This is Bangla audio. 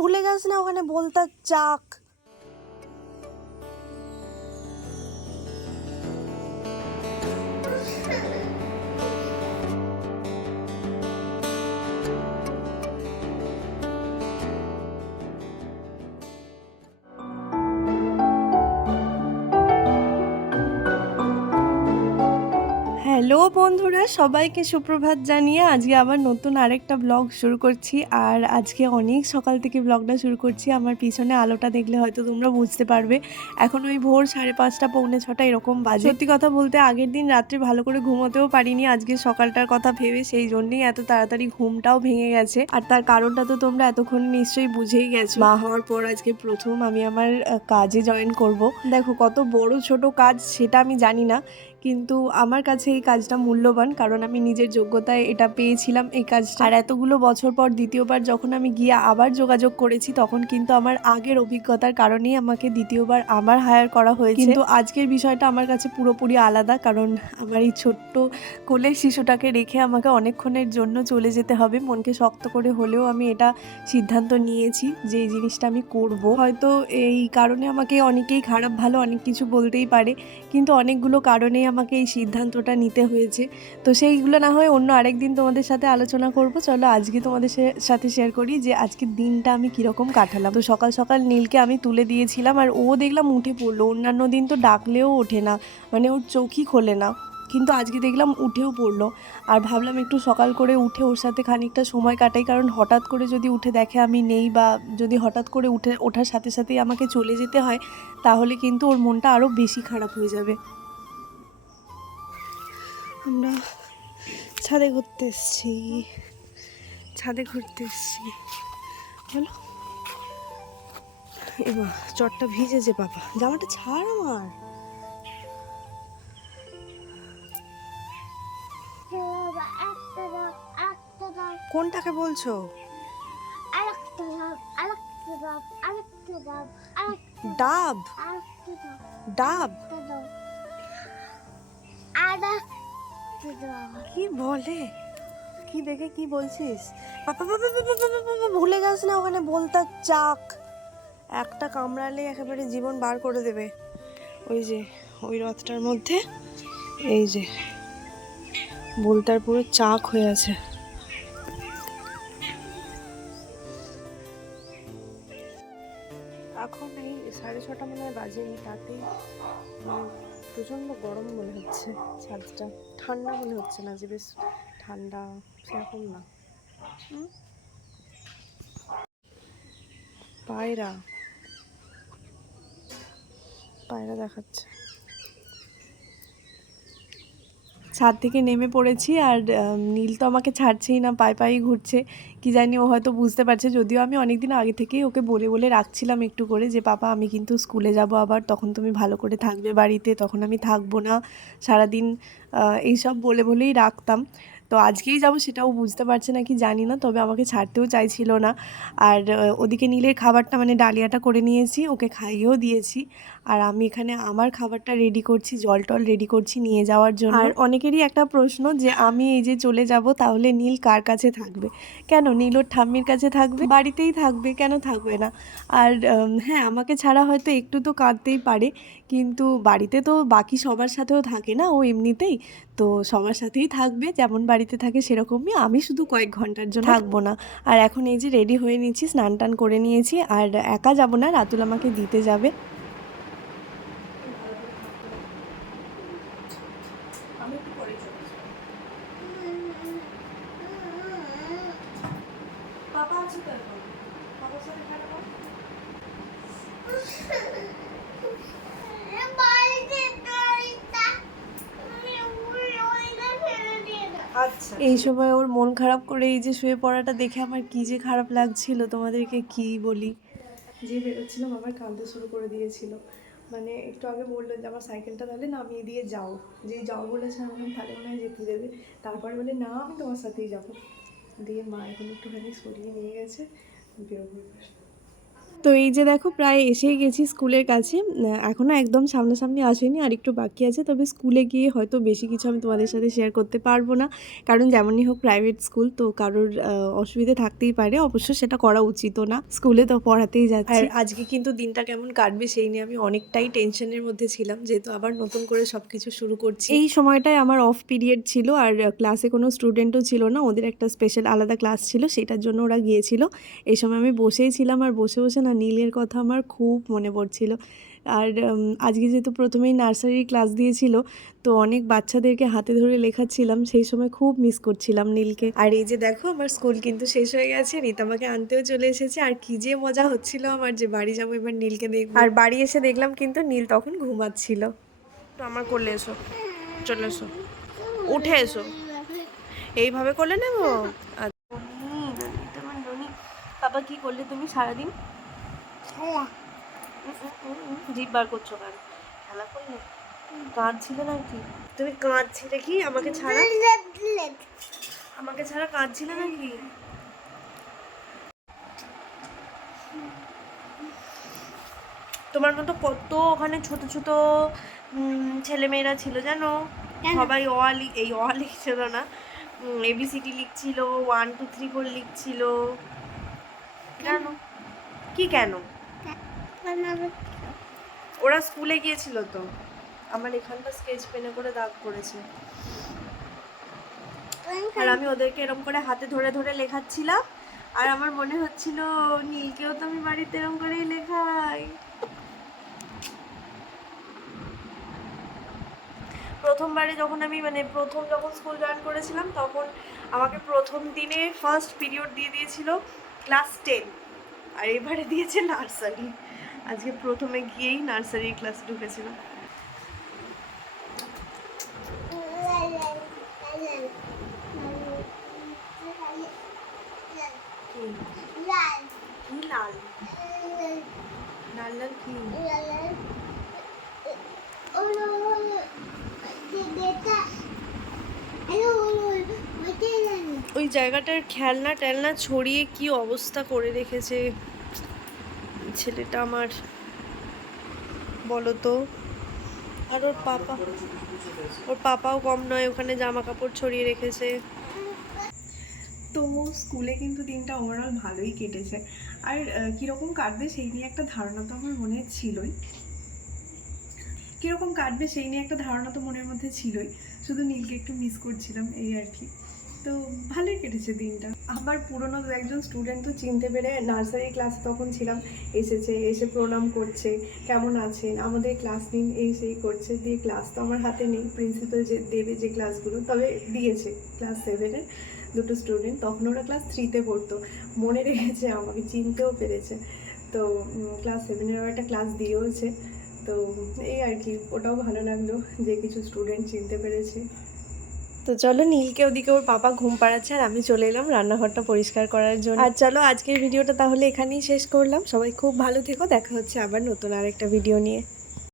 ভুলে গেছ না ওখানে বলতে চাক। হ্যালো বন্ধুরা, সবাইকে সুপ্রভাত জানিয়ে আজকে আবার নতুন আরেকটা ব্লগ শুরু করছি। আর আজকে অনেক সকাল থেকে ব্লগটা শুরু করছি। আমার পিছনে আলোটা দেখলে হয়তো তোমরা বুঝতে পারবে। এখন ওই ভোর 5:30 পৌনে 6টা এরকম বাজে। সত্যি কথা বলতে আগের দিন রাত্রে ভালো করে ঘুমোতেও পারিনি আজকে সকালটার কথা ভেবে, সেই জন্যই এত তাড়াতাড়ি ঘুমটাও ভেঙে গেছে। আর তার কারণটা তো তোমরা এতক্ষণ নিশ্চয়ই বুঝেই গেছো। মা হওয়ার পর আজকে প্রথম আমি আমার কাজে জয়েন করব। দেখো কত বড় ছোট কাজ সেটা আমি জানি না, কিন্তু আমার কাছে এই কাজটা মূল্যবান, কারণ আমি নিজের যোগ্যতায় এটা পেয়েছিলাম এই কাজটা। আর এতগুলো বছর পর দ্বিতীয়বার যখন আমি গিয়ে আবার যোগাযোগ করেছি, তখন কিন্তু আমার আগের অভিজ্ঞতার কারণেই আমাকে দ্বিতীয়বার আবার হায়ার করা হয়েছে। কিন্তু আজকের বিষয়টা আমার কাছে পুরোপুরি আলাদা, কারণ আমার এই ছোট্ট কোলের শিশুটাকে রেখে আমাকে অনেকক্ষণের জন্য চলে যেতে হবে। মনকে শক্ত করে হলেও আমি এটা সিদ্ধান্ত নিয়েছি যে এই জিনিসটা আমি করব। হয়তো এই কারণে আমাকে অনেকেই খারাপ ভালো অনেক কিছু বলতেই পারে, কিন্তু অনেকগুলো কারণেই আমাকে এই সিদ্ধান্তটা নিতে হয়েছে। তো সেইগুলো না হয় অন্য আরেকদিন তোমাদের সাথে আলোচনা করব। চলো আজকে তোমাদের সাথে শেয়ার করি যে আজকের দিনটা আমি কীরকম কাটালাম। তো সকাল সকাল নীলকে আমি তুলে দিয়েছিলাম, আর ও দেখলাম উঠে পড়লো। অন্যান্য দিন তো ডাকলেও ওঠে না, মানে ওর চোখই খোলে না, কিন্তু আজকে দেখলাম উঠেও পড়লো। আর ভাবলাম একটু সকাল করে উঠে ওর সাথে খানিকটা সময় কাটাই, কারণ হঠাৎ করে যদি উঠে দেখে আমি নেই, বা যদি হঠাৎ করে ওঠার সাথে সাথেই আমাকে চলে যেতে হয়, তাহলে কিন্তু ওর মনটা আরও বেশি খারাপ হয়ে যাবে। আমরা ছাদে ঘুরতে এসেছি, বলো। এবার চটটা ভিজেছে বাবা, জামাটা ছাড় আমার। কোনটাকে বলছো? ডাব? ডাব কি বলে? কি দেখে কি বলছিস? ভুলে গেছ না ওখানে বলতে চাক। একটা কামড়ালে একেবারে জীবন বার করে দেবে। ওই যে ওই রথটার মধ্যে এই যে বলতার পুরো চাক হয়ে আছে। এখন এই 6:30 মনে হয় বাজেনি, তাতেই প্রচণ্ড গরম মনে হচ্ছে। ছাদটা ঠান্ডা মনে হচ্ছে না, যে বেশ ঠান্ডা সেরকম না। পায়রা পায়রা দেখাচ্ছে। ছাদ থেকে নেমে পড়েছি, আর নীল তো আমাকে ছাড়ছেই না, পায়ে পায়ে ঘুরছে। কি জানি ও হয়তো বুঝতে পারছে, যদিও আমি অনেকদিন আগে থেকেই ওকে বলে বলে রাখছিলাম একটু করে, যে পাপা আমি কিন্তু স্কুলে যাব আবার, তখন তুমি ভালো করে থাকবে বাড়িতে, তখন আমি থাকবো না সারাদিন, এইসব বলে বলেই রাখতাম। তো আজকেই যাব সেটাও বুঝতে পারছে না কি জানি না, তবে আমাকে ছাড়তেও চাইছিল না। আর ওদিকে নীলের খাবারটা মানে ডালিয়াটা করে নিয়েছি, ওকে খাইয়েও দিয়েছি। আর আমি এখানে আমার খাবারটা রেডি করছি, জল টল রেডি করছি নিয়ে যাওয়ার জন্য। আর অনেকেরই একটা প্রশ্ন যে আমি এই যে চলে যাব, তাহলে নীল কার কাছে থাকবে? কেন, নীল ওর ঠাম্মির কাছে থাকবে, বাড়িতেই থাকবে, কেন থাকবে না? আর হ্যাঁ, আমাকে ছাড়া হয়তো একটু তো কাঁদতেই পারে, কিন্তু বাড়িতে তো বাকি সবার সাথেও থাকে না ও এমনিতেই, তো সবার সাথেই থাকবে, যেমন বাড়িতে থাকে সেরকমই। আমি শুধু কয়েক ঘন্টার জন্য থাকবো না। আর এখন এই যে রেডি হয়ে নিচ্ছি, স্নান টান করে নিয়েছি, আর একা যাব না, রাতুল আমাকে দিতে যাবে। এই সময় ওর মন খারাপ করে এই যে শুয়ে পড়াটা দেখে আমার কি যে খারাপ লাগছিল, তোমাদেরকে কি বলি। যে বেরোচ্ছিলাম আবার কাঁদতে শুরু করে দিয়েছিল। মানে একটু আগে বললো যে আমার সাইকেলটা তাহলে নামিয়ে দিয়ে যাও, যেই যাও বলেছে আমি তাহলে মনে হয় যেতে দেবে, তারপরে বলে না আমি তোমার সাথেই যাবো। দিয়ে মা এখন একটুখানি সরিয়ে নিয়ে গেছে, বেরোবো। তো এই যে দেখো প্রায় এসেই গেছি স্কুলের কাছে। এখনও একদম সামনাসামনি আসেনি, আর একটু বাকি আছে। তবে স্কুলে গিয়ে হয়তো বেশি কিছু আমি তোমাদের সাথে শেয়ার করতে পারবো না, কারণ যেমনই হোক প্রাইভেট স্কুল তো কারোর অসুবিধে থাকতেই পারে। অবশ্য সেটা করা উচিতও না, স্কুলে তো পড়াতেই যাচ্ছি। আর আজকে কিন্তু দিনটা কেমন কাটবে সেই নিয়ে আমি অনেকটাই টেনশনের মধ্যে ছিলাম, যেহেতু আবার নতুন করে সব কিছু শুরু করছি। এই সময়টায় আমার অফ পিরিয়ড ছিল, আর ক্লাসে কোনো স্টুডেন্টও ছিল না। ওদের একটা স্পেশাল আলাদা ক্লাস ছিল, সেটার জন্য ওরা গিয়েছিল। এই সময় আমি বসেই ছিলাম, আর বসে বসে না নীলের কথা আমার খুব মনে পড়ছিল। আর আজকে যেহেতু প্রথমেই নার্সারির ক্লাস দিয়েছিল, তো অনেক বাচ্চাদেরকে হাতে ধরে লেখাচ্ছিলাম, সেই সময় খুব মিস করছিলাম নীলকে। আর এই যে দেখো আমার স্কুল কিন্তু শেষ হয়ে গেছে, রীতা আমাকে আনতেও চলে এসেছে। আর কি যে মজা হচ্ছিল আমার, যে বাড়ি যাবো এবার নীলকে দেখবো। আর বাড়ি এসে দেখলাম কিন্তু নীল তখন ঘুমাচ্ছিল। তো আমার কোলে এসো, চলে এসো, উঠে এসো, এইভাবে কোলে নেবো। বাবা কি করলে তুমি সারাদিন? জিভ বার করছো কেন? খেলা করলে? কাঁদছিলে নাকি তুমি? কাঁদছিলে কি আমাকে ছাড়া? আমাকে ছাড়া কাঁদছিলে নাকি? তোমার মতো কত ওখানে ছোট ছোট ছেলেমেয়েরা ছিল জানো, সবাই এই লিখছিল না, ABCD লিখছিল, 1 2 3 4 লিখছিল। জানো কি কেন? ওরা স্কুলে গিয়েছিল তো। আমার এখানটা স্কেচ পেনে করে দাগ করেছে, আর আমি ওদেরকে এরকম করে হাতে ধরে ধরে লেখাচ্ছিলাম। আর আমার মনে হচ্ছিল নীলকেও তো আমি বাড়িতে এরকম করেই লেখাই। প্রথমবারে যখন আমি যখন স্কুল জয়েন করেছিলাম, তখন আমাকে প্রথম দিনে ফার্স্ট পিরিয়ড দিয়ে দিয়েছিল ক্লাস 10, আর এবারে দিয়েছে নার্সারি। আজকে প্রথমে গিয়েই নার্সারি ক্লাসে ঢুকেছিলাম। লাল লাল লাল কি? ওই জায়গাটার খেলনা টেলনা ছড়িয়ে কি অবস্থা করে রেখেছে ছেলেটা আমার, বলো তো। আর ওর পাপাও কম নয়, ওখানে জামা কাপড় ছড়িয়ে রেখেছে। তো স্কুলে কিন্তু দিনটা ওভারঅল ভালোই কেটেছে। আর কীরকম কাটবে সেই নিয়ে একটা ধারণা তো আমার মনে ছিলই, কীরকম কাটবে সেই নিয়ে একটা ধারণা তো মনের মধ্যে ছিলই। শুধু নীলকে একটু মিস করছিলাম, এই আর কি। তো ভালোই কেটেছে দিনটা। আমার পুরনো দু একজন স্টুডেন্ট তো চিনতে পেরে, নার্সারি ক্লাস তখন ছিলাম, এসে প্রণাম করছে, কেমন আছেন, আমাদের ক্লাস নিন, এই সেই করছে। দিয়ে ক্লাস তো আমার হাতে নেই, প্রিন্সিপাল যে দেবে যে ক্লাসগুলো, তবে দিয়েছে ক্লাস 7-এর দুটো স্টুডেন্ট, তখন ওরা ক্লাস 3-তে পড়তো, মনে রেখেছে, আমাকে চিনতেও পেরেছে। তো ক্লাস 7-এর একটা ক্লাস দিয়েওছে। তো এই আর কি, ওটাও ভালো লাগলো যে কিছু স্টুডেন্ট চিনতে পেরেছে। তো চলো নীলকে ওদিকে ওর পাপা ঘুম পাড়াচ্ছে, আর আমি চলে এলাম রান্নাঘরটা পরিষ্কার করার জন্য। আর চলো আজকের ভিডিওটা তাহলে এখানেই শেষ করলাম। সবাই খুব ভালো থেকো, দেখা হচ্ছে আবার নতুন আরেকটা ভিডিও নিয়ে।